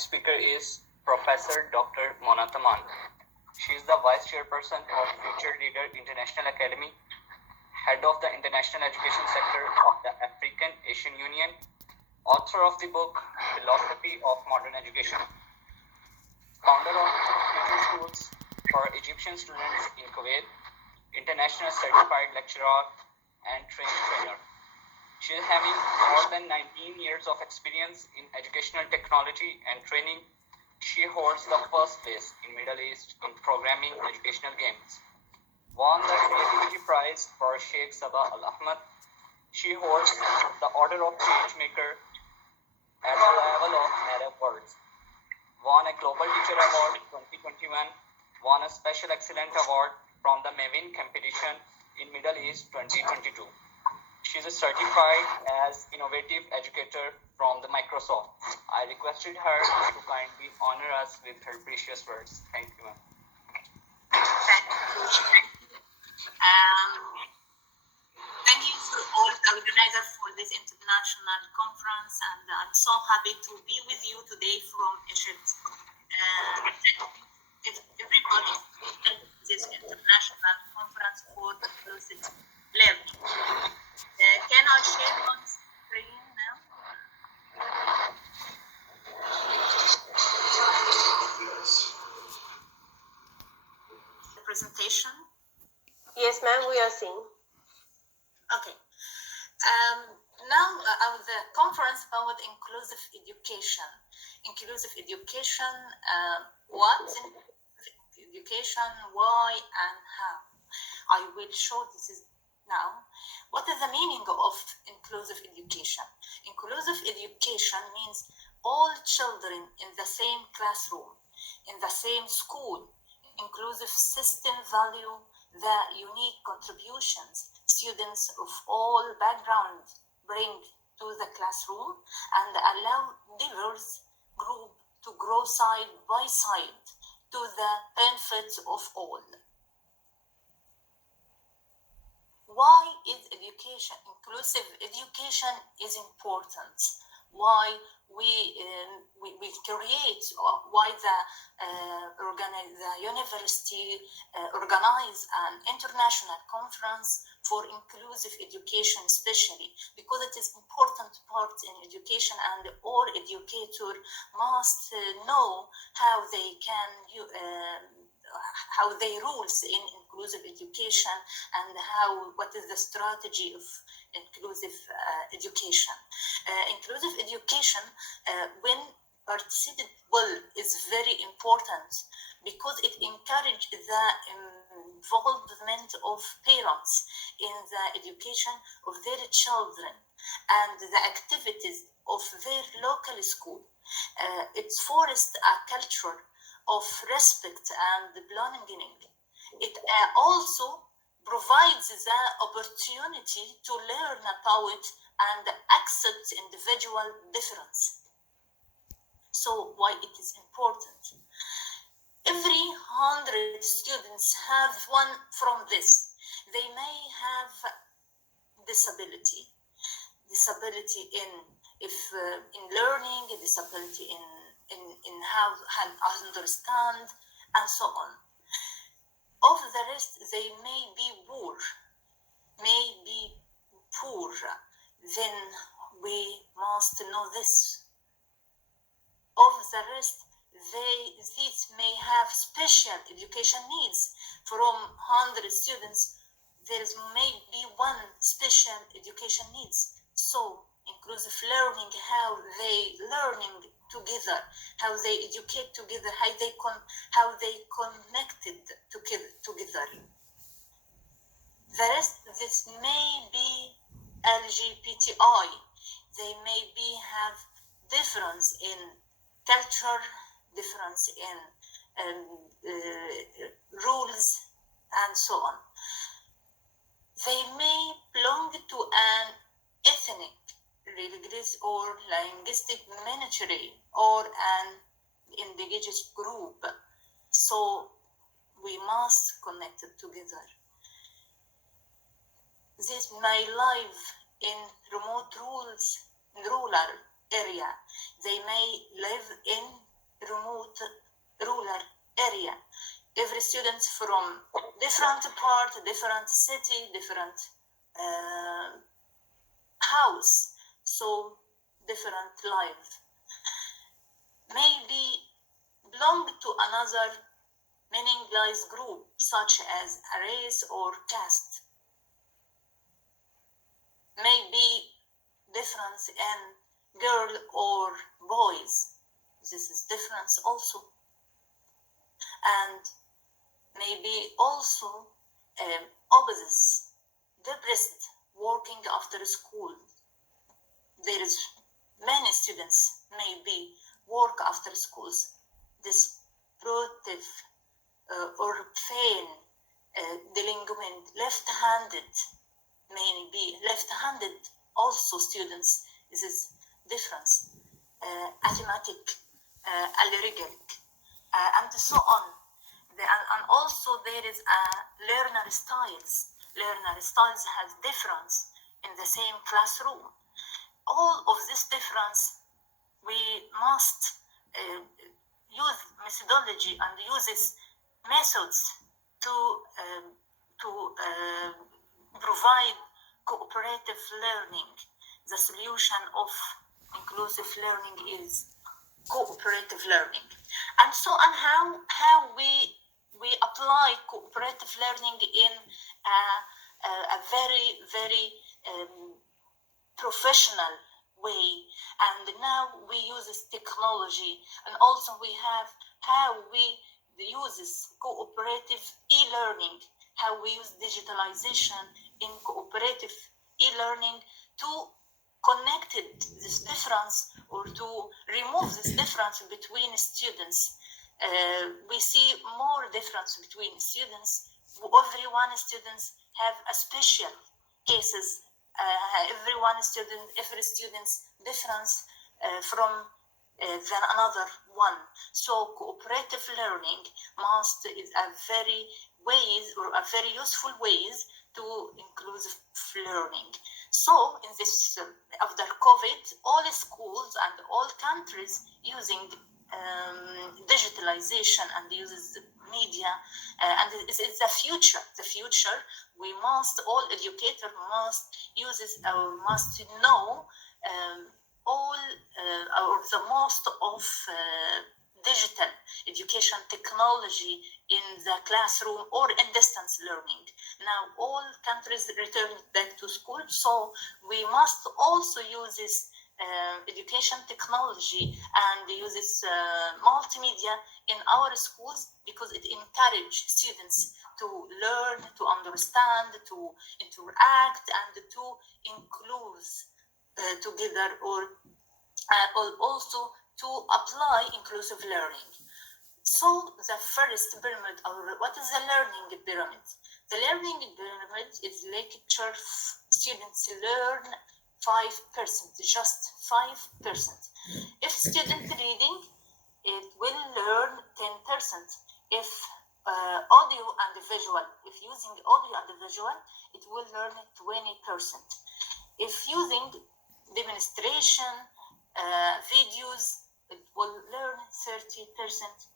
next speaker is Professor Dr. Taman. She is the Vice Chairperson of Future Leader International Academy, Head of the International Education Sector of the African Asian Union, author of the book Philosophy of Modern Education, founder of Future Schools for Egyptian Students in Kuwait, international certified lecturer and trainer. She is having more than 19 years of experience in educational technology and training. She holds the first place in Middle East in programming educational games. Won the Creativity Prize for Sheikh Sabah Al Ahmad. She holds the Order of Changemaker at the level of Arab Worlds. Won a Global Teacher Award 2021. Won a Special Excellent Award from the Mavin competition in Middle East 2022. She is certified as Innovative Educator from the Microsoft. I requested her to kindly honor us with her precious words. Thank you, ma'am. Thank you. Thank you for all the organizers for this international conference, and I'm so happy to be with you today from Egypt. If everybody attends this international conference for inclusive learning. Can I share my screen now? The presentation? Yes, ma'am, we are seeing. Okay. Now the conference about inclusive education. Inclusive education, what education, why, and how. I will show this now. What is the meaning of inclusive education? Inclusive education means all children in the same classroom, in the same school. Inclusive system value the unique contributions students of all backgrounds bring to the classroom and allow diverse groups to grow side by side to the benefit of all. Why is education, inclusive education is important? Why we create, why the university organize an international conference for inclusive education, especially because it is important part in education, and all educator must know how they can how they rules in inclusive education and what is the strategy of inclusive education. Inclusive education, when participated well, is very important because it encourages the involvement of parents in the education of their children and the activities of their local school. It fosters a culture of respect and belonging. It also provides the opportunity to learn about and accept individual difference. So why it is important? Every 100 students have one from this. They may have disability in learning, disability in how understand, and so on. Of the rest, they may be poor. Then we must know this. Of the rest, these may have special education needs. From 100 students, there may be one special education needs. So inclusive learning, how they learning together, how they educate together, how they connected together. The rest, this may be LGBTI. They may have difference in culture, difference in rules, and so on. They may belong to an ethnic, religious, or linguistic minority, or an indigenous group. So we must connect it together. This may live in remote rural area. They may live in remote rural area. Every student from different part, different city, different house, so different life. Maybe belong to another meaningless group, such as a race or caste. Maybe difference in girl or boys. This is difference also. And maybe also opposites, depressed, working after school. There is many students maybe work after schools, destructive or pain, delinquent, left-handed, maybe left-handed also students. This is difference, asthmatic, allergic, and so on. And also there is learner styles. Learner styles has difference in the same classroom. All of this difference, we must use methodology and uses methods to provide cooperative learning. The solution of inclusive learning is cooperative learning. And so on, how we apply cooperative learning in a very professional way. And now we use this technology, and also we have how we use this cooperative e-learning, how we use digitalization in cooperative e-learning to connect this difference or to remove this difference between students. We see more difference between students. Every students have a special cases. Every student's difference from than another one. So cooperative learning is a very useful ways to inclusive learning. So in this after COVID, all schools and all countries using digitalization and uses media, and it's the future. The future, we must, all educators must must know all or the most of digital education technology in the classroom or in distance learning. Now all countries return back to school, so we must also use this education technology and use this multimedia in our schools, because it encourages students to learn, to understand, to interact, and to include together, or also to apply inclusive learning. So the first pyramid, or what is the learning pyramid? The learning pyramid is lecture students learn 5%, just 5%. If student reading, it will learn 10%. If audio and visual, if using audio and visual, it will learn 20%. If using demonstration, videos, it will learn 30%.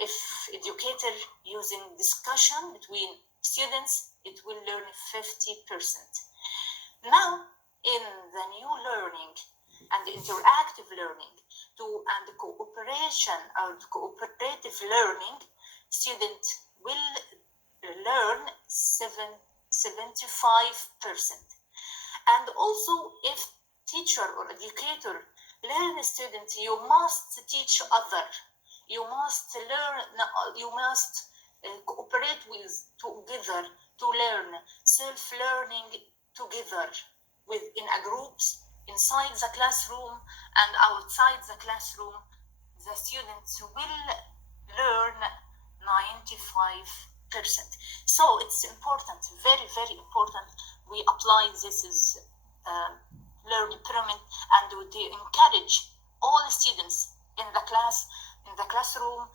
If educator using discussion between students, it will learn 50%. Now, in the new learning and interactive learning and cooperation or cooperative learning, students will learn 75%. And also, if teacher or educator learn a student, you must teach other. You must learn. You must cooperate with together to learn. Self-learning together within a groups, inside the classroom and outside the classroom. The students will learn 95%. So it's important, very important. We apply this as learning pyramid, and we encourage all students in the classroom.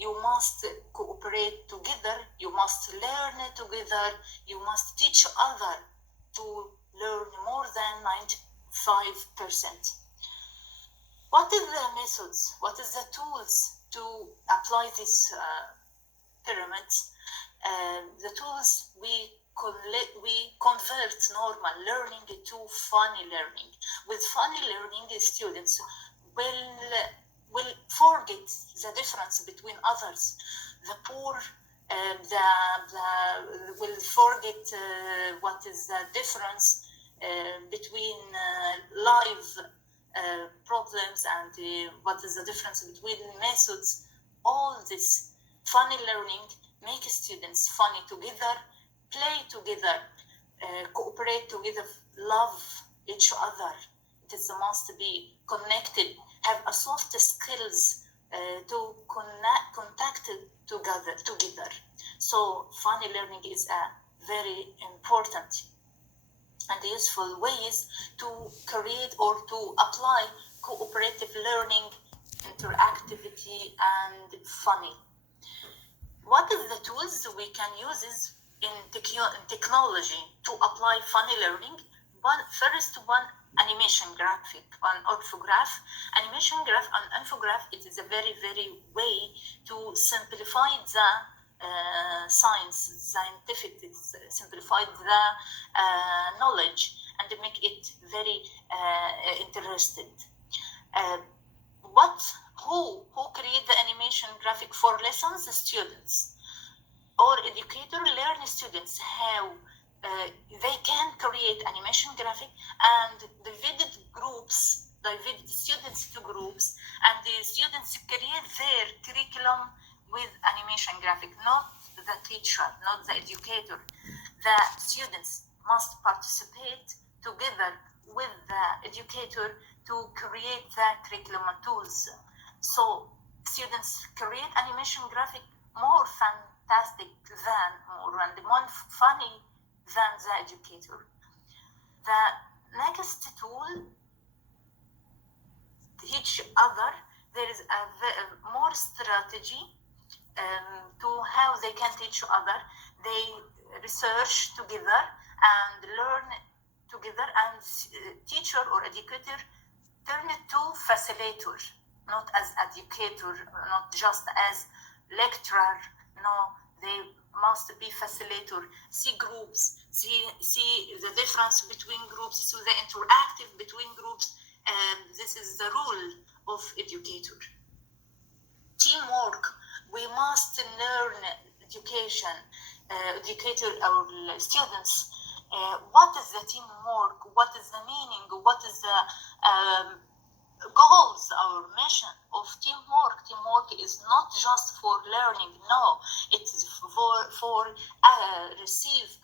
You must cooperate together. You must learn together. You must teach other to learn more than 95%. What is the methods? What is the tools to apply this pyramid? The tools we convert normal learning to funny learning. With funny learning, students will forget the difference between others. The poor will forget what is the difference between live problems and what is the difference between methods. All this funny learning make students funny together, play together, cooperate together, love each other. It is must be connected, have a soft skills to contact together. So funny learning is a very important and useful ways to create or to apply cooperative learning, interactivity, and funny. What is the tools we can use in technology to apply funny learning? First one, animation graphic on orthograph. Animation graph on infograph, it is a very way to simplify the scientific, simplify the knowledge and make it very interested. Who create the animation graphic for lessons? Students or educator learn students how they can create animation graphic and divide students to groups, and the students create their curriculum with animation graphic, not the teacher, not the educator. The students must participate together with the educator to create the curriculum and tools. So students create animation graphic more fantastic than and more funny than the educator. The next tool, each other, there is a more strategy to how they can teach other. They research together and learn together, and teacher or educator turn it to facilitator, not as educator, not just as lecturer. No, they must be facilitator. See groups, see the difference between groups, so the interactive between groups. This is the role of educator. Teamwork. We must learn educator our students. What is the teamwork? What is the meaning? What is the goals, our mission of teamwork? Teamwork is not just for learning. No, it is for receive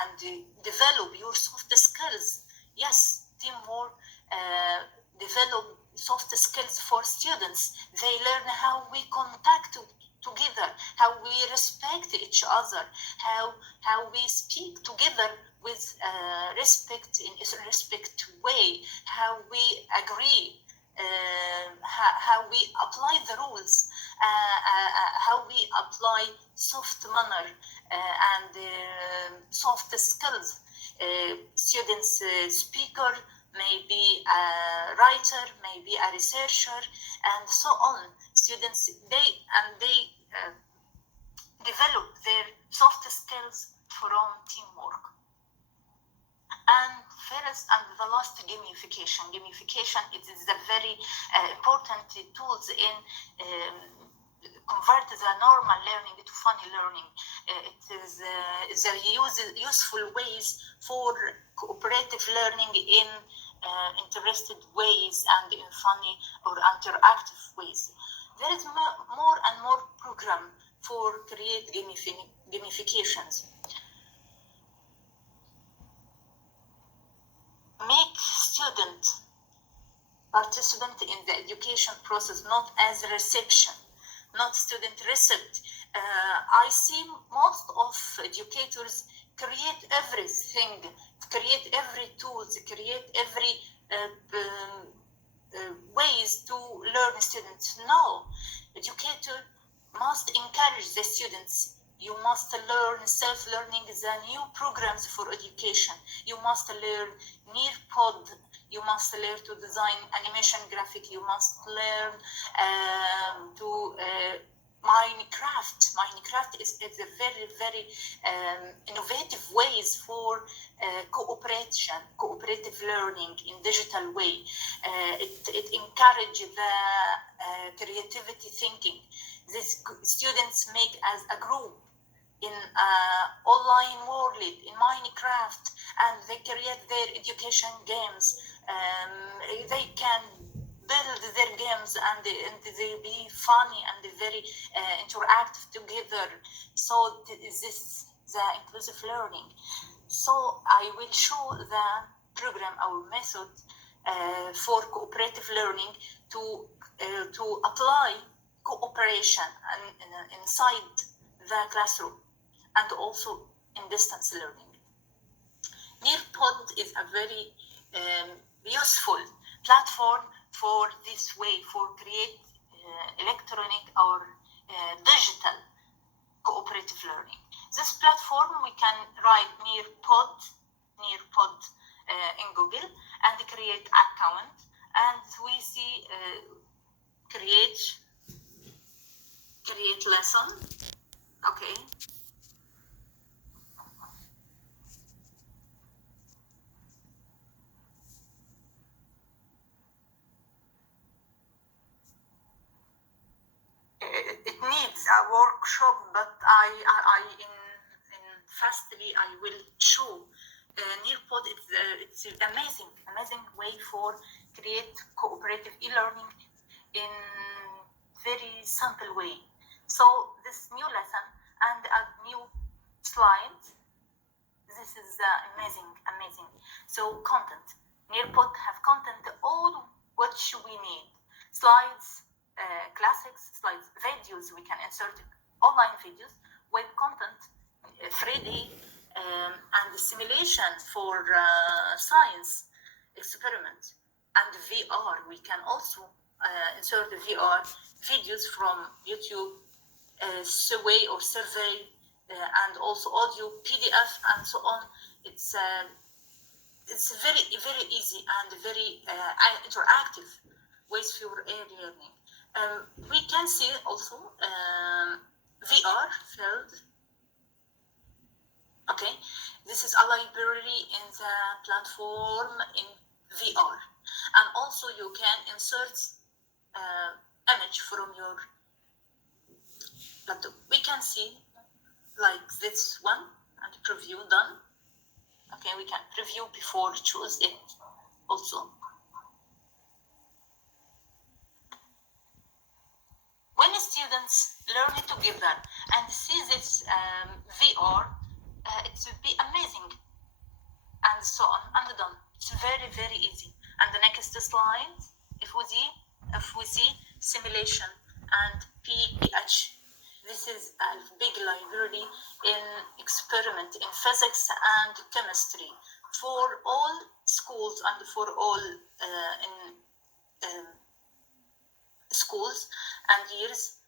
and develop your soft skills. Yes, teamwork develop soft skills for students. They learn how we contact together, how we respect each other, how we speak together with respect, in a respect way, how we agree, how we apply the rules, how we apply soft manner and soft skills. Students, speaker, maybe a writer, maybe a researcher, and so on. Students, they develop their soft skills from teamwork. And first and the last, gamification. Gamification, it is a very important tools in convert the normal learning to funny learning. It is useful ways for cooperative learning in interested ways and in funny or interactive ways. There is more and more program for create gamifications. Make student participant in the education process, not as reception, not student receipt. I see most of educators create everything, create every tools, create every ways to learn students. No, educator must encourage the students. You must learn self-learning, the new programs for education. You must learn Nearpod You must learn to design animation graphic. You must learn to Minecraft. Minecraft is a very, very innovative ways for cooperative learning in digital way. It encourages the creativity thinking. These students make as a group in online world, in Minecraft, and they create their education games. They can build their games and they be funny and very interactive together. So this is the inclusive learning. So I will show the program, our method for cooperative learning to apply cooperation inside the classroom and also in distance learning. Nearpod is a very useful platform for this way, for create electronic or digital cooperative learning. This platform, we can write Nearpod in Google and create account, and we see create lesson. Okay. It needs a workshop, but in fastly I will show Nearpod. It's an amazing way for create cooperative e-learning in very simple way. So this new lesson and a new slide. This is amazing. So content. Nearpod have content all what we need. Slides, classics, slides, videos. We can insert online videos, web content, 3D, and simulation for science experiment, and VR. We can also insert the VR videos from YouTube, survey or survey, and also audio, PDF, and so on. It's very, very easy and very interactive ways for e-learning. We can see also VR field. Okay, this is a library in the platform in VR, and also you can insert image from your laptop. We can see like this one and preview done. Okay, we can preview before choose it also. When students learn together and see this VR, it will be amazing, and so on and done. It's very, very easy. And the next slide, if we see simulation and PH. This is a big library in experiment in physics and chemistry for all schools and for all schools and years.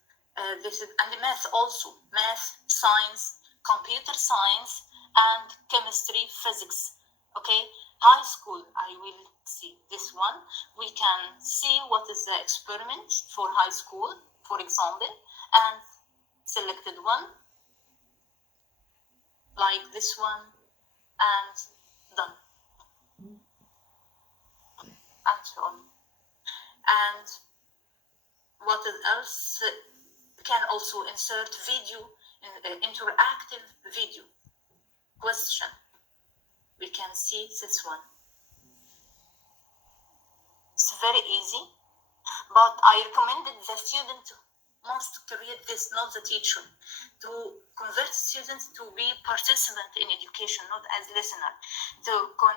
This is, and math also, math, science, computer science, and chemistry, physics. Okay, high school, I will see this one. We can see what is the experiment for high school, for example, and selected one, like this one, and done, and so on. And what else? Can also insert video, interactive video question. We can see this one. It's very easy, but I recommended the student must create this, not the teacher, to convert students to be participant in education, not as listener, to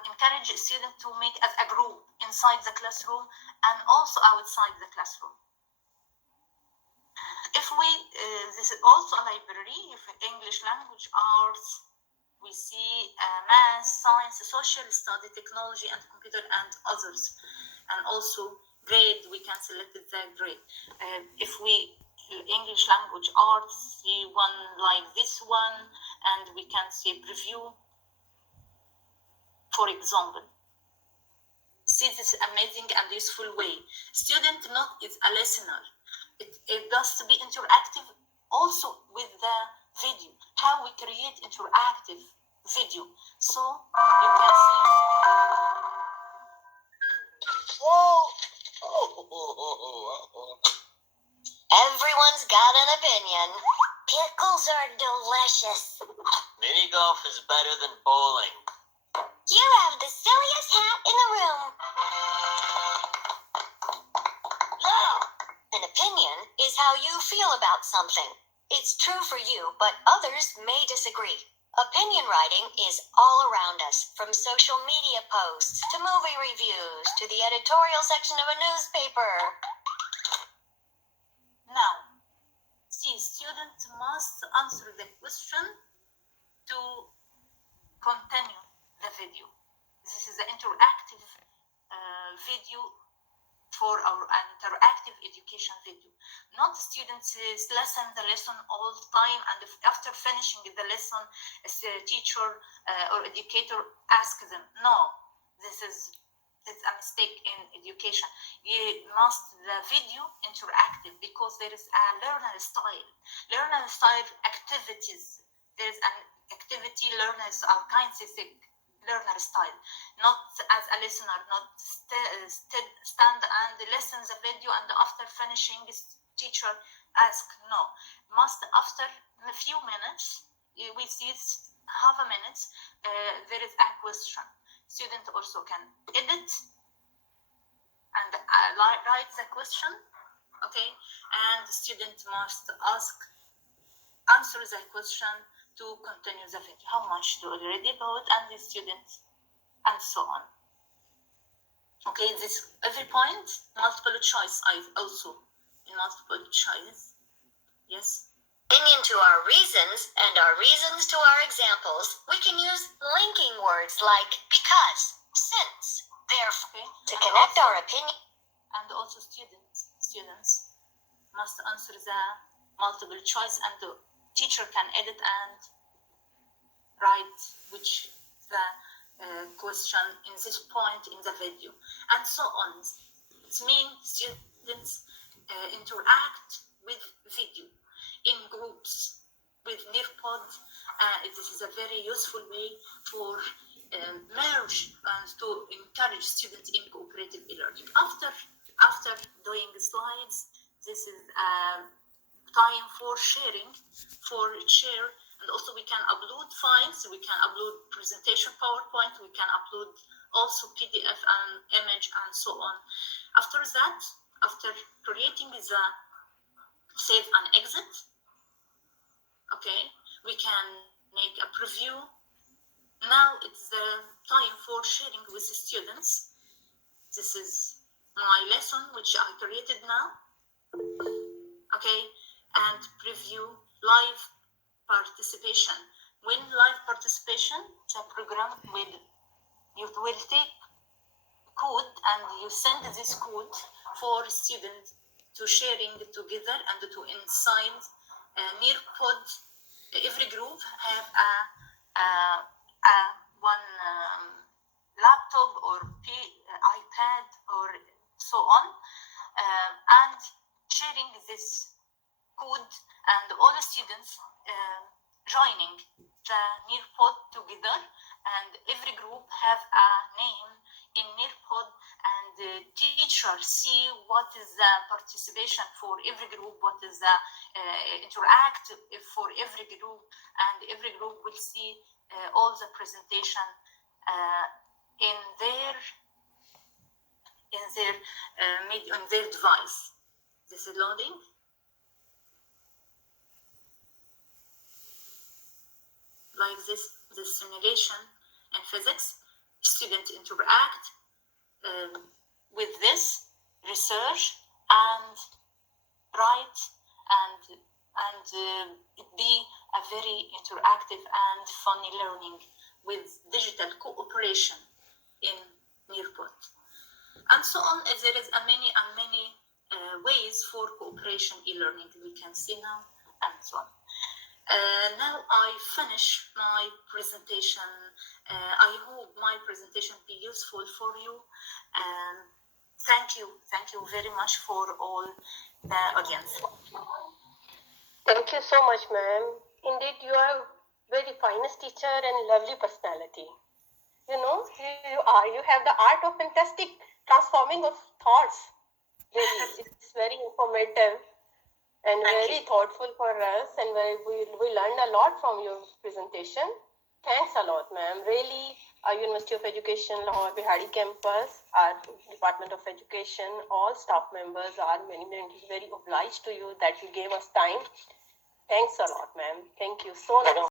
encourage students to make as a group inside the classroom and also outside the classroom. If we, this is also a library for English language, arts, we see math, science, social study, technology, and computer, and others. And also grade, we can select the grade. If we English language arts, see one like this one, and we can see preview, for example. See this amazing and useful way. Student not is a listener. It does to be interactive also with the video. How we create interactive video. So you can see. Whoa! Everyone's got an opinion. Pickles are delicious. Mini golf is better than bowling. You have the silliest hat in the room. Yeah! An opinion is how you feel about something. It's true for you, but others may disagree. Opinion writing is all around us, from social media posts to movie reviews to the editorial section of a newspaper. Now, see, student must answer the question to continue the video. This is an interactive video for our interactive education video. Not students listen the lesson all the time, and after finishing the lesson, the teacher or educator asks them. No, it's a mistake in education. You must the video interactive because there is a learner style activities. There is an activity learners are kinesthetic learner style, not as a listener, not stand and listen the video and after finishing teacher ask. No, must after a few minutes, we see half a minute, there is a question. Student also can edit and write the question, okay, and the student must answer the question to continue the video. How much to already vote and the student and so on. Okay, this every point multiple choice also in multiple choice. Yes. Opinion to our reasons and our reasons to our examples, we can use linking words like because, since, therefore, Okay. to connect our opinion. And also students must answer the multiple choice, and the teacher can edit and write which the question in this point in the video, and so on. It means students interact with video in groups with Nearpod. This is a very useful way for merge and to encourage students in cooperative e-learning. After doing slides, this is time for sharing, and also we can upload files, we can upload presentation PowerPoint, we can upload also PDF and image and so on. After that, after creating the save and exit, okay, we can make a preview. Now it's the time for sharing with the students. This is my lesson which I created now, okay, and preview live participation. When live participation, the program you will take code and you send this code for students to sharing together and to inside Nearpod. Every group have a one laptop or iPad or so on, and sharing this code, and all the students joining the Nearpod together, and every group have a name in Nearpod, and the teacher see what is the participation for every group, what is the interact for every group, and every group will see all the presentation in their device. This is loading. Like this simulation in physics, students interact with this research and write and it be a very interactive and funny learning with digital cooperation in Nearpod. And so on. There is many ways for cooperation e-learning we can see now, and so on. Now I finish my presentation. I hope my presentation be useful for you. And thank you very much for all the audience. Thank you so much, ma'am. Indeed, you are very finest teacher and lovely personality. You know, you have the art of fantastic transforming of thoughts. Really, it's very informative and very thoughtful for us, and we learned a lot from your presentation. Thanks a lot, ma'am. Really, our University of Education, Lahore Bihari campus, our Department of Education, all staff members, our management is very obliged to you that you gave us time. Thanks a lot, ma'am. Thank you so much.